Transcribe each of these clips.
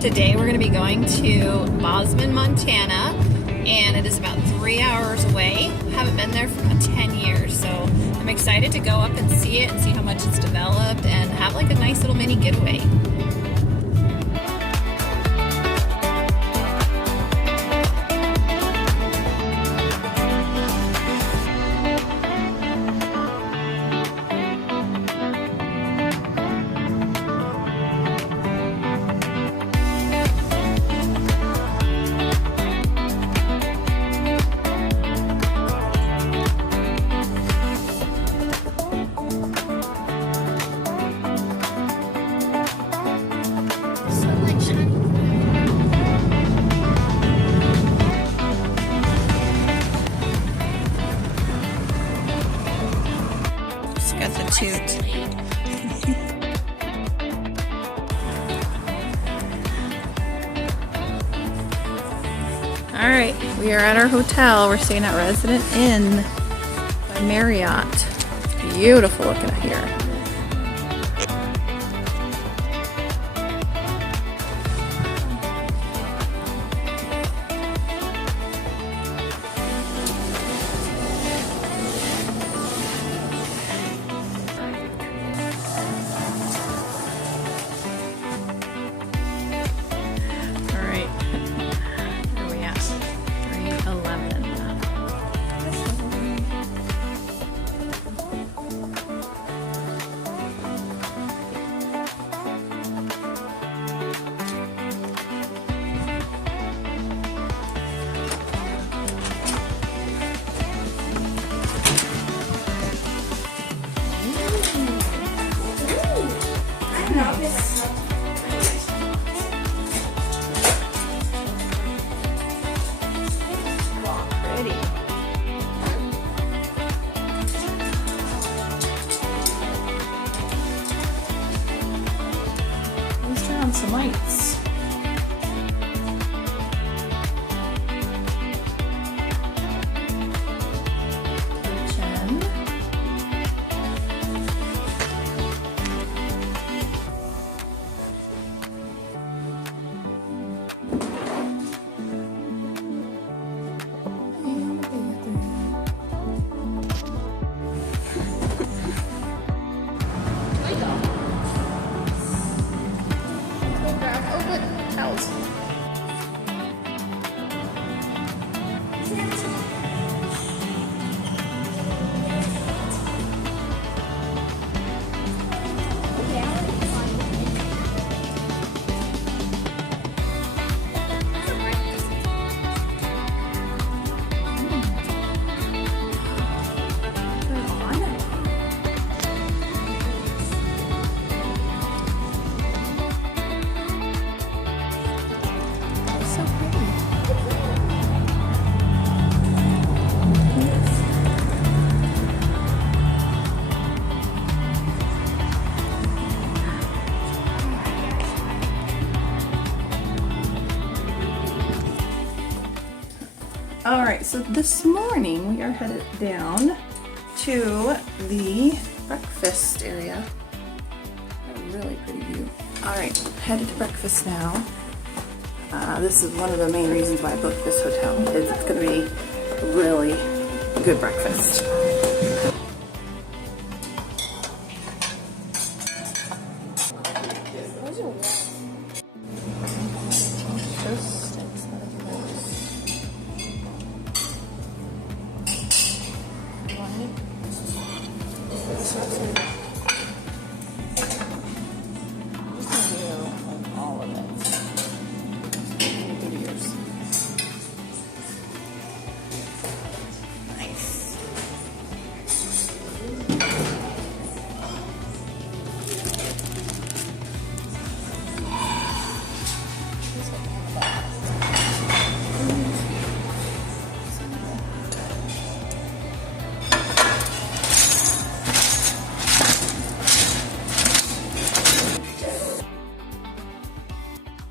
Today we're going to be going to Bozeman, Montana, and it is about 3 hours away. I haven't been there for about 10 years, so I'm excited to go up and see it and see how much it's developed and have like a nice little mini getaway. Got the toot. All right, we are at our hotel. We're staying at Resident Inn by Marriott. It's beautiful looking out here. Let's turn on some lights. All right, so this morning we are headed down to the breakfast area. A really pretty view. All right, headed to breakfast now. This is one of the main reasons why I booked this hotel. It's going to be a really good breakfast.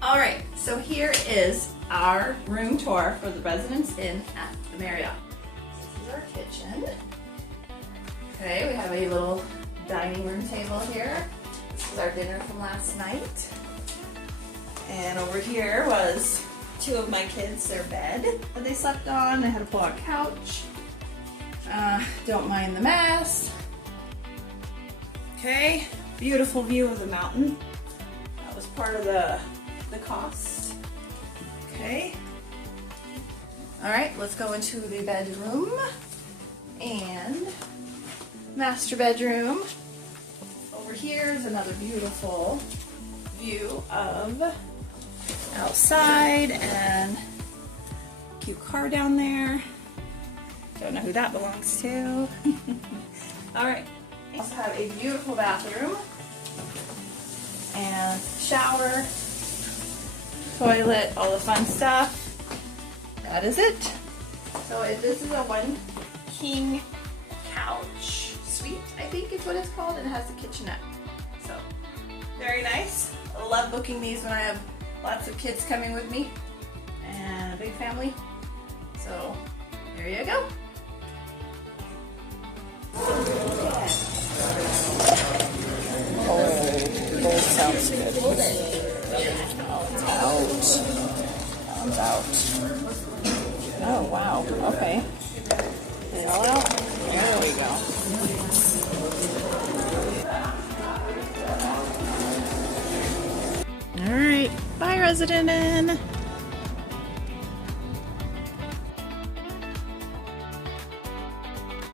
Alright, so here is our room tour for the Residence Inn at the Marriott. This is our kitchen. Okay, we have a little dining room table here. This is our dinner from last night. And over here was two of my kids, their bed that they slept on. I had a pull-out couch. Don't mind the mess. Okay, beautiful view of the mountain. That was part of the cost. Okay. All right, let's go into the bedroom and master bedroom. Over here is another beautiful view of outside and cute car down there. Don't know who that belongs to. All right. We also have a beautiful bathroom and shower, toilet, all the fun stuff. That is it. So this is a one king couch suite, I think is what it's called, and it has a kitchenette. So very nice. I love booking these when I have lots of kids coming with me and a big family. So there you go. Oh, sounds good. Oh, it's out. Sounds out. Oh, wow. Okay. All out. There we go. All right. Bye, resident Inn.